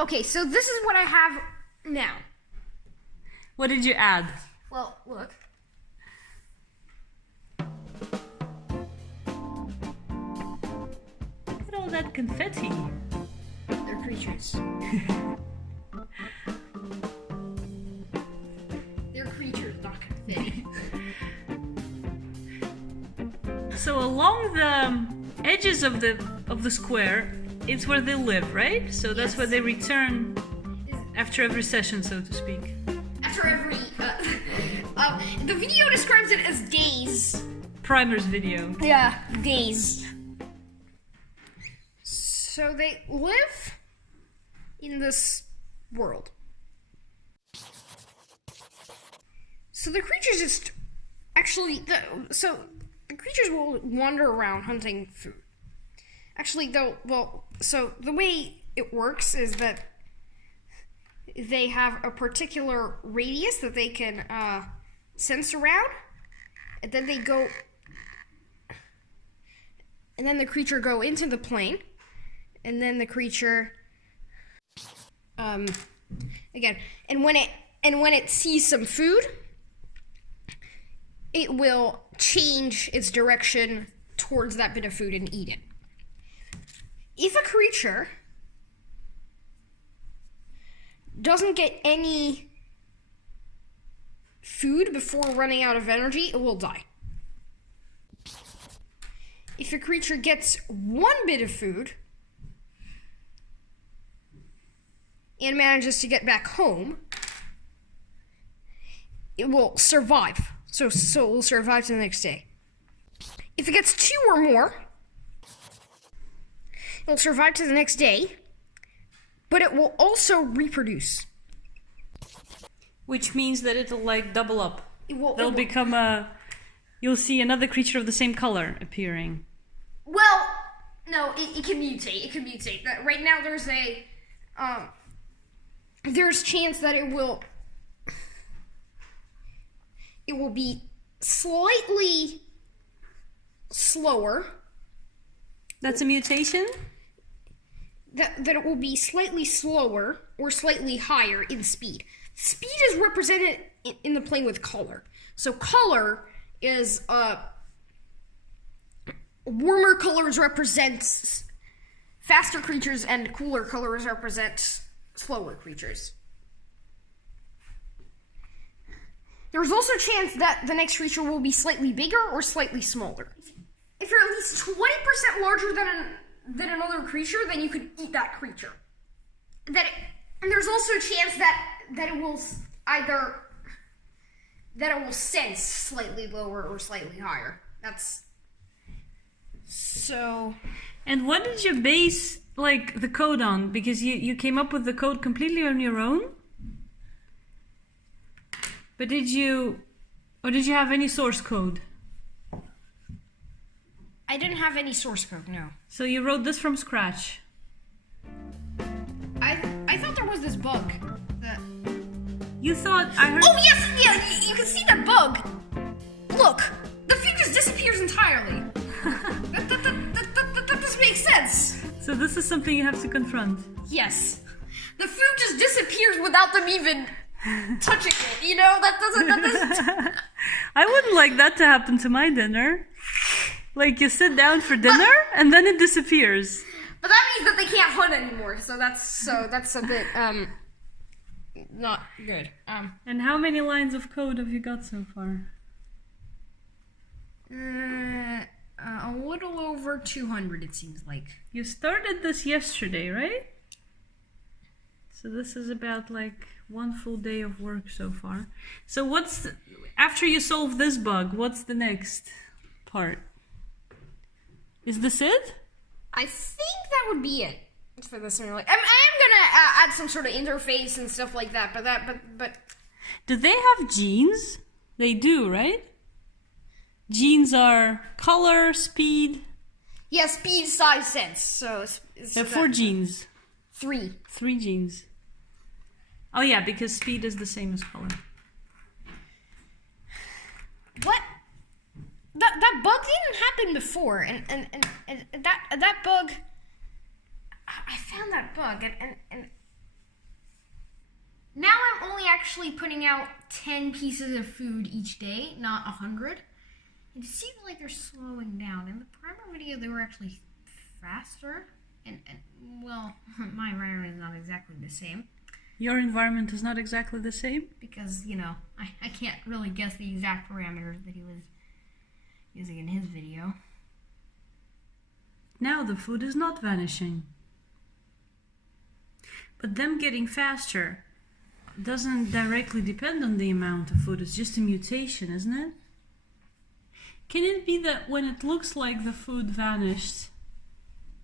Okay, so this is what I have now. What did you add? Well, look. Look at all that confetti. They're creatures. They're creatures, not confetti. So along the edges of the square, it's where they live, right? So that's Yes. where they return after every session, so to speak. After every, the video describes it as days. Primer's video. Yeah, days. So they live in this world. So the creatures just actually the creatures will wander around hunting food. Actually, so the way it works is that they have a particular radius that they can sense around, and then they go, and then the creature go into the plane, and then the creature, again, and when it sees some food, it will change its direction towards that bit of food and eat it. If a creature doesn't get any food before running out of energy, it will die. If a creature gets one bit of food and manages to get back home, it will survive. So it will survive to the next day. If it gets two or more, it will survive to the next day, but it will also reproduce. Which means that it'll like double up. It'll become you'll see another creature of the same color appearing. Well, no, it can mutate. It can mutate. Right now there's chance that it will be slightly slower. That's a mutation? That it will be slightly slower or slightly higher in speed. Speed is represented in the plane with color. So color is warmer colors represent faster creatures and cooler colors represent slower creatures. There's also a chance that the next creature will be slightly bigger or slightly smaller. If you're at least 20% larger than another creature, then you could eat that creature. And there's also a chance that it will sense slightly lower or slightly higher. That's so. And what did you base like the code on? Because you came up with the code completely on your own? But did you have any source code? I didn't have any source code, no. So you wrote this from scratch? I thought there was this bug. You thought I heard... Oh yes, yeah, you can see that bug. Look, the food just disappears entirely. That doesn't make sense. So this is something you have to confront. Yes. The food just disappears without them even touching it, you know? That doesn't... I wouldn't like that to happen to my dinner. Like, you sit down for dinner, and then it disappears. But that means that they can't hunt anymore, so that's a bit, not good. And how many lines of code have you got so far? A little over 200, it seems like. You started this yesterday, right? So this is about, like, one full day of work so far. So after you solve this bug, what's the next part? Is this it? I think that would be it for this one. I am gonna add some sort of interface and stuff like that, but do they have genes? They do, right? Genes are color, speed. Yeah, speed, size, sense. So there are 4 genes. 3. 3 genes. Oh yeah, because speed is the same as color. What? That bug didn't happen before, and that bug, I found that bug, and actually putting out 10 pieces of food each day, not 100. It seems like they're slowing down. In the primer video, they were actually faster. And well, my environment is not exactly the same. Your environment is not exactly the same? Because, you know, I can't really guess the exact parameters that he was using in his video. Now the food is not vanishing. But them getting faster doesn't directly depend on the amount of food. It's just a mutation, isn't it? Can it be that when it looks like the food vanished,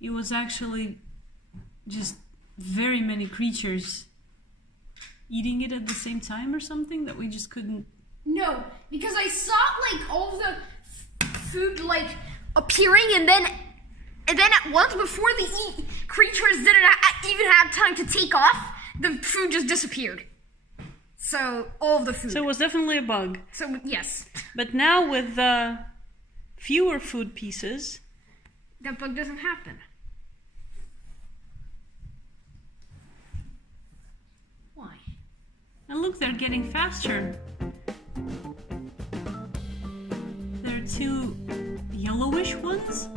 it was actually just very many creatures eating it at the same time or something that we just couldn't... No, because I saw like all the food like appearing and then at once before the creatures didn't even have time to take off, the food just disappeared. So all of the food. So it was definitely a bug. So yes. But now with the fewer food pieces, that bug doesn't happen. Why? and look, they're getting faster. There are two yellowish ones.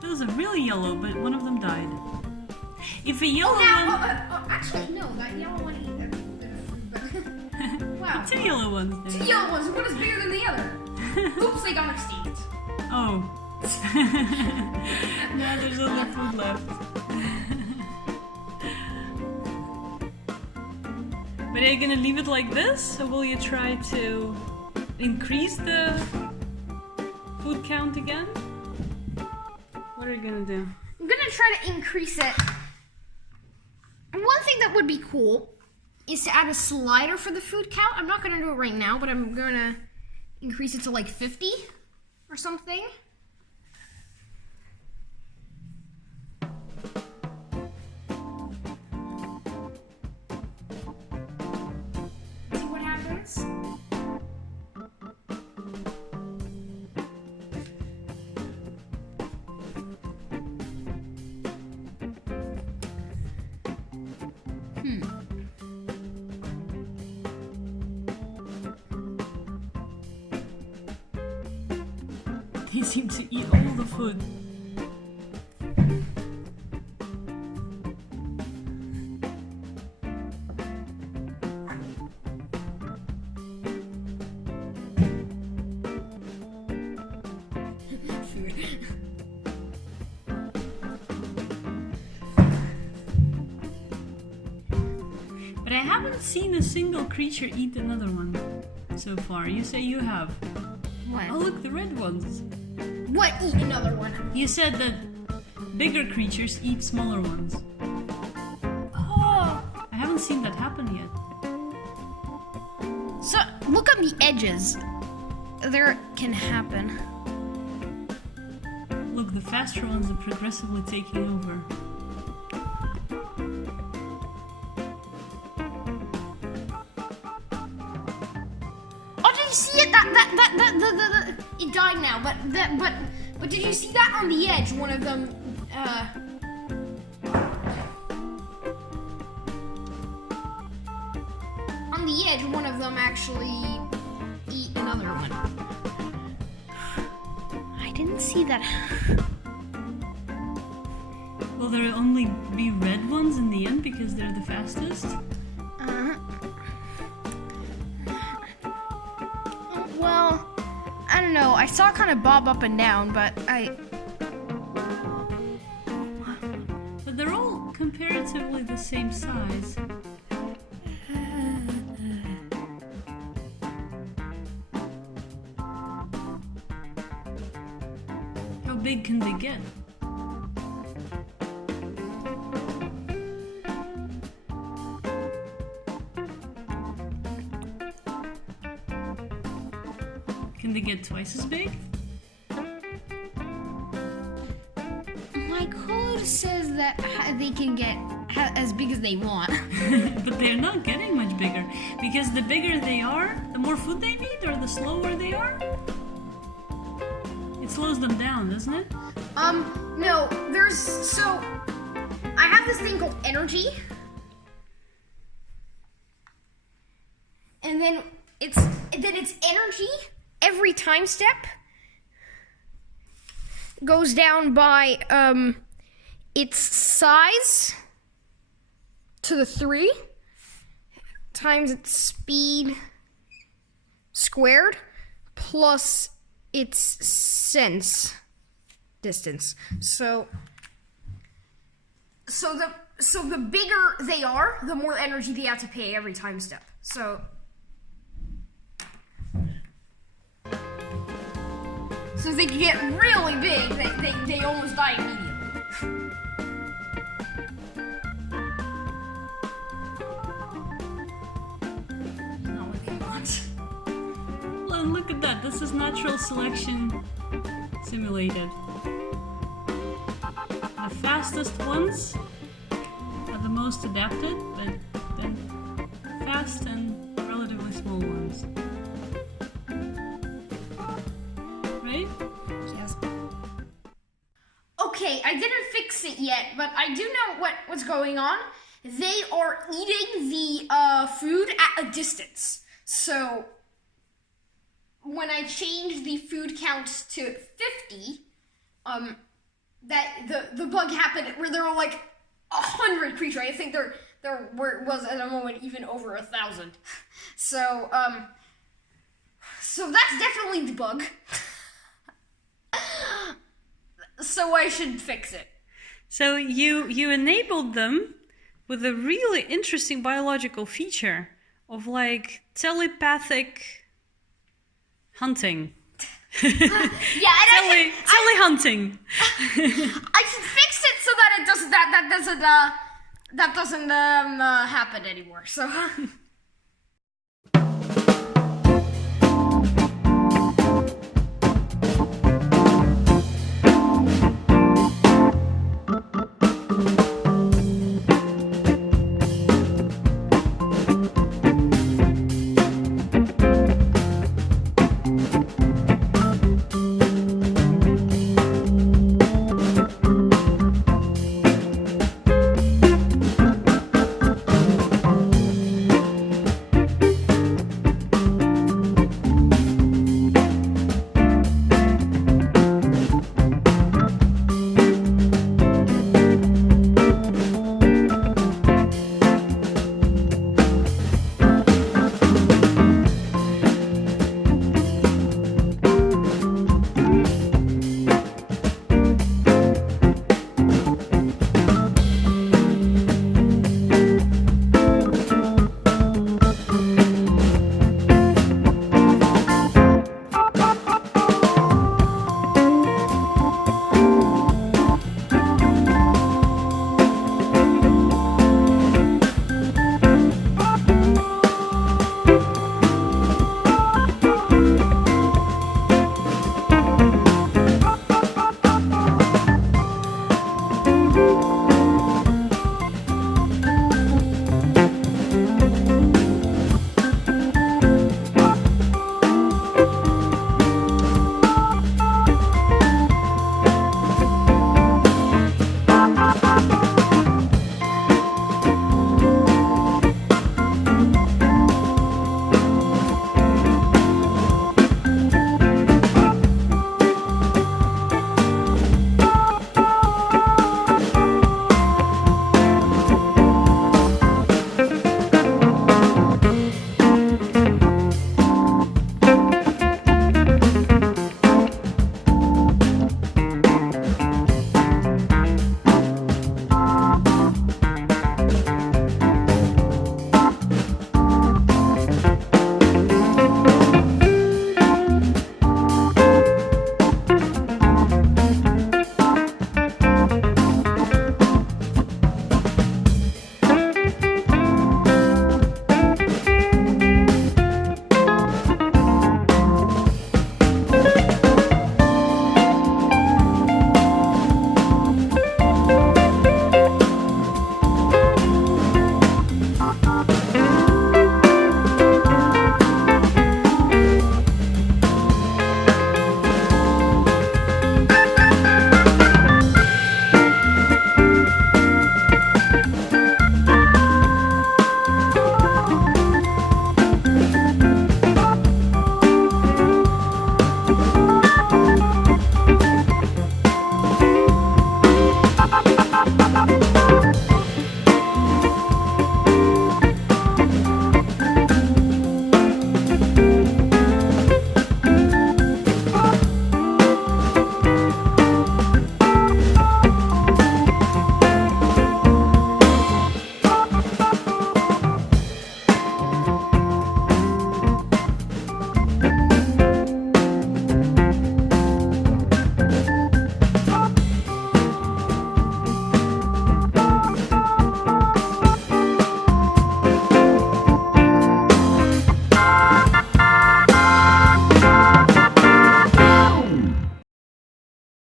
Those are really yellow, but one of them died. If a yellow one... actually, no, that yellow one ate wow. Two yellow ones there. Two yellow ones, one is bigger than the other. Oops, they got extinct. Oh. Now there's other food left. But are you gonna leave it like this, or will you try to increase the food count again? What are you gonna do? I'm gonna try to increase it. One thing that would be cool is to add a slider for the food count. I'm not gonna do it right now, but I'm gonna increase it to like 50 or something. See what happens? They seem to eat all the food. But I haven't seen a single creature eat another one so far. You say you have. What? Oh look, the red ones. What? Eat another one. You said that bigger creatures eat smaller ones. Oh. I haven't seen that happen yet. So, look on the edges. There can happen. Look, the faster ones are progressively taking over. Oh, did you see it? It died now, but did you see that on the edge? One of them, on the edge, one of them actually eat another one. I didn't see that. Will there only be red ones in the end because they're the fastest? Well, I don't know. I saw it kind of bob up and down, but But they're all comparatively the same size. How big can they get? Can they get twice as big? just says that they can get as big as they want. But they're not getting much bigger. Because the bigger they are, the more food they need, or the slower they are? It slows them down, doesn't it? No, I have this thing called energy. And then it's energy every time step goes down by its size to the 3 times its speed squared plus its sense distance. So the bigger they are, the more energy they have to pay every time step. So if they get really big, they almost die immediately. Not what they want. Well, look at that. This is natural selection simulated. The fastest ones are the most adapted, but then fast and relatively small ones. Right? Yes. Okay, I didn't fix it yet, but I do know what's going on. They are eating the food at a distance. So when I change the food count to 50, that the bug happened where there were like 100 creatures. I think there was at a moment even over 1,000. So that's definitely the bug. So I should fix it. So you enabled them with a really interesting biological feature of like telepathic hunting. Hunting. I should fix it so that it doesn't that doesn't happen anymore. So